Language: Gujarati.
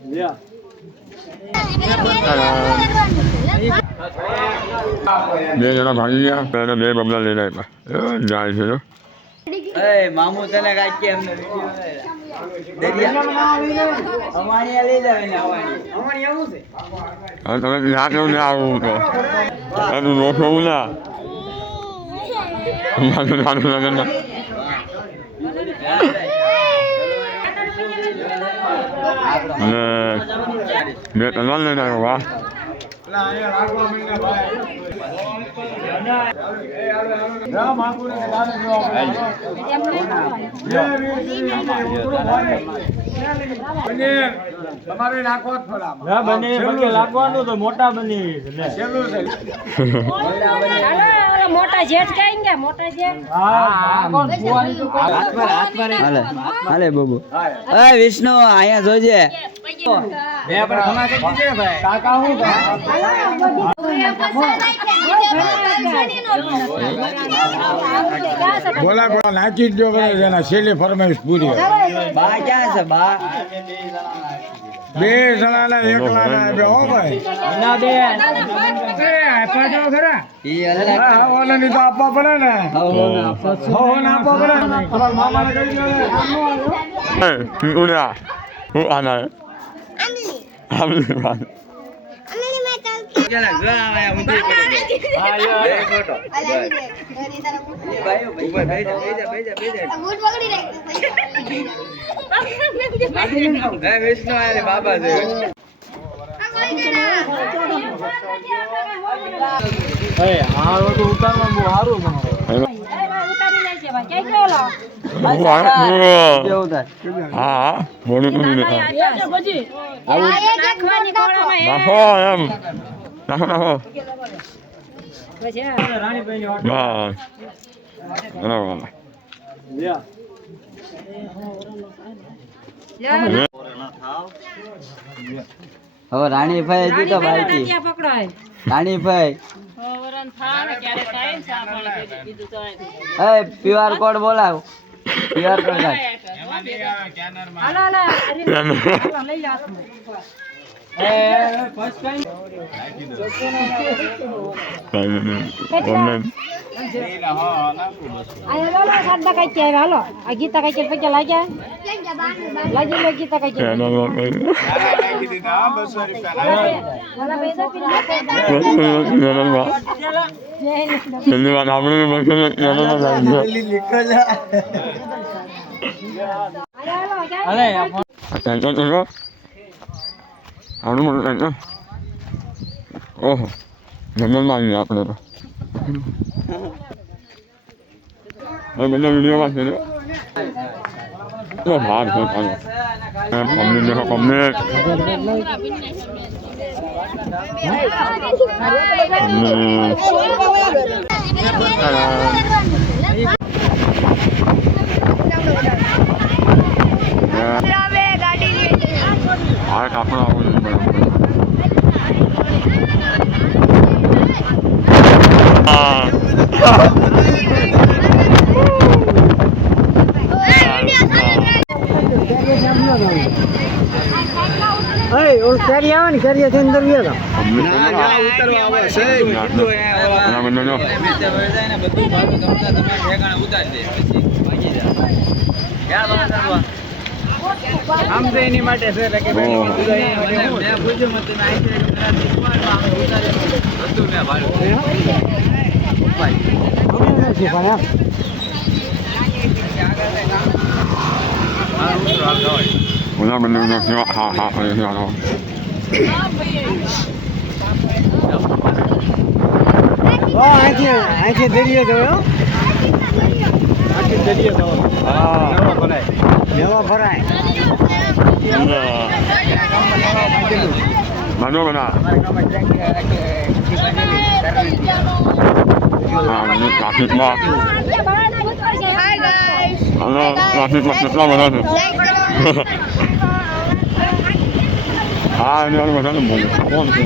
બે જણા ભાગી ગયા પહેલા બે બબલા લઈને આવ્યા જાય છે મામુ તને કાંઈ કે અમને અમાણી લઈ જાવે ને અમાણી આવું છે તમે ના કેવું ના આવું તો એનું રોકવું ના અને બે તલવાર લઈને આવ્યો વાહ તમારે નાખો લાગવાનું તો મોટા બની મોટા જેઠ કઈ મોટા જેઠ હાલે બાબુ વિષ્ણુ અહીંયા જોજે બોલા બોલા નાખી જ દો એના છેલ્લી ફરમાઈશ પૂરી બા ક્યાં છે બા બે જણાના એકલાના બે હો ભાઈ ના બે ઈ અલ્લાહ ઓલાની તો આપવા પડે ને હો ને આપવા પડે તમારા મામાને કહી દો ઉના હું આના બાબા હા બોલું નાખો એમ નાખો નાખો હવે રાણીભાઈ હજી તો બાકી રાણીભાઈ QR કોડ બોલાવ QR કોડ ગીતા કઈ પૈસા લાગ્યા ગીતા કઈ ધન્યવાદ આપણે ઓહો જંગલમાં આવીએ આપણે તો બધા વિડીયોમાં છે ભાર છે કમ્પ્લીટ દેખો કમ્પ્લીટ આપણે આવું કરી આવે ને કરીએ છે અંદર ગયા આમ તો એની માટે છે Una menina que અહીંથી દરિયો ગયો દરિયો ગયો લેવા ભરાય Mano bana. Traffic માં હલો ટ્રાફિક માં કેટલા બધા છે હા એને બધાને બોલે કોણ છે